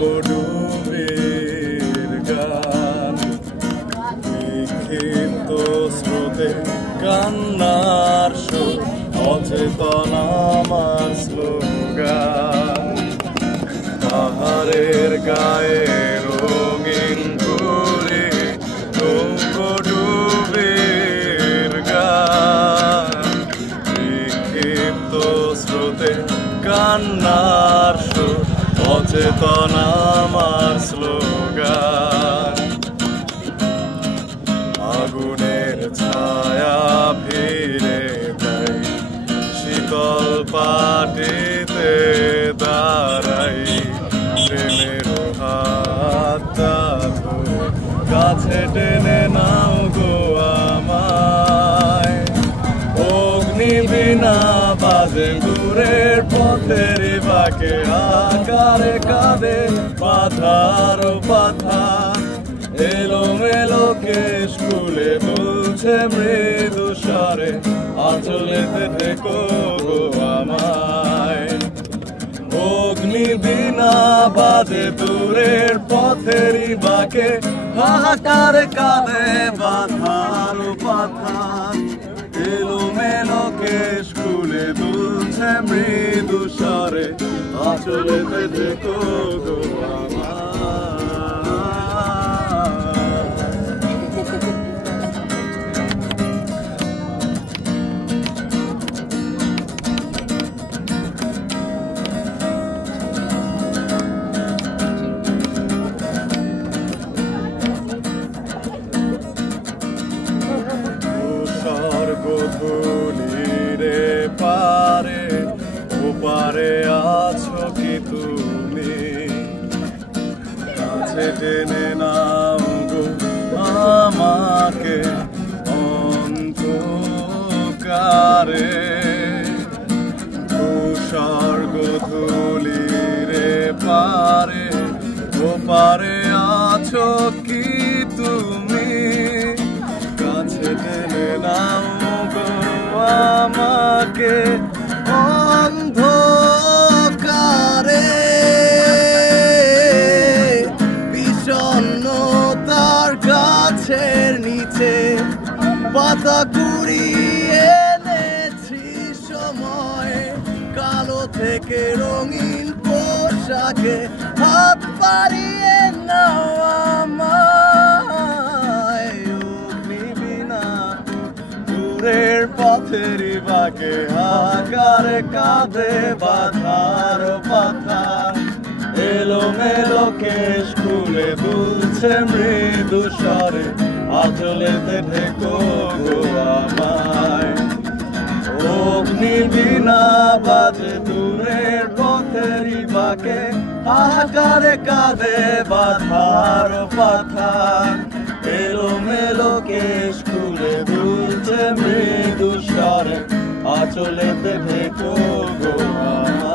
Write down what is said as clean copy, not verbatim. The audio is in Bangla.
ডুবের গান বিক্ষিপ্ত স্রোতে কান্নার সুর অচেতন আমার স্লোগান পাহাড়ের গায়ে রঙিন করে ডুবের গান বিক্ষিপ্ত স্রোতে কান্নার সুর অচেতন আমার স্লোগান আগুনের ছায়া ফিরে যাই শীতল পাটিতে দাঁড়াই প্রেমের হাতটা ধরে কাছে টেনে নাও গো আমায় অগ্নিবীণা বাজে দূরের পথের বাঁকে আকারে কাঁদে পাথার পাথার এলোমেলো কেশ ফুলে দুলছে মৃদু স্বরে আঁচলেতে থেকো গো আমায় অগ্নিবীণা বাজে দূরের পথের বাঁকে হাহাকারে কাঁদে পাথার পাথার এলোমেলো কেশ ফুলে দুলছে মৃদু স্বরে আঁচলেতে থেকো গো গধূলিরে পারে ওপারে আছো কি তুমি কাছে টেনে নাও গো আমাকে অন্ধকারে তুষার গধূলিরে পারে ওপারে আছো কি তুমি কাছে টেনে নাও আমাকে অন্ধকারে বিষণ্ণতার গাছের নিচে পাতা কুড়িয়ে এনেছি সময় কালো থেকে রঙিন পোশাকে হাত বাড়িয়ে নাও আমায় অগ্নিবীণা দূরের পথের বাঁকে আকারে কাঁধে পাথার পাথার এলোমেলো কেশ ফুলে দুলছে মৃদু স্বরে আঁচলেতে থেকো গো আমায় অগ্নিবীণা বাজে দূরের পথের বাঁকে আকারে কাঁধে পাথার পাথার এলোমেলো কেশ ফুলে দুলছে মৃদু স্বরে আঁচলেতে থেকো গো আমায়।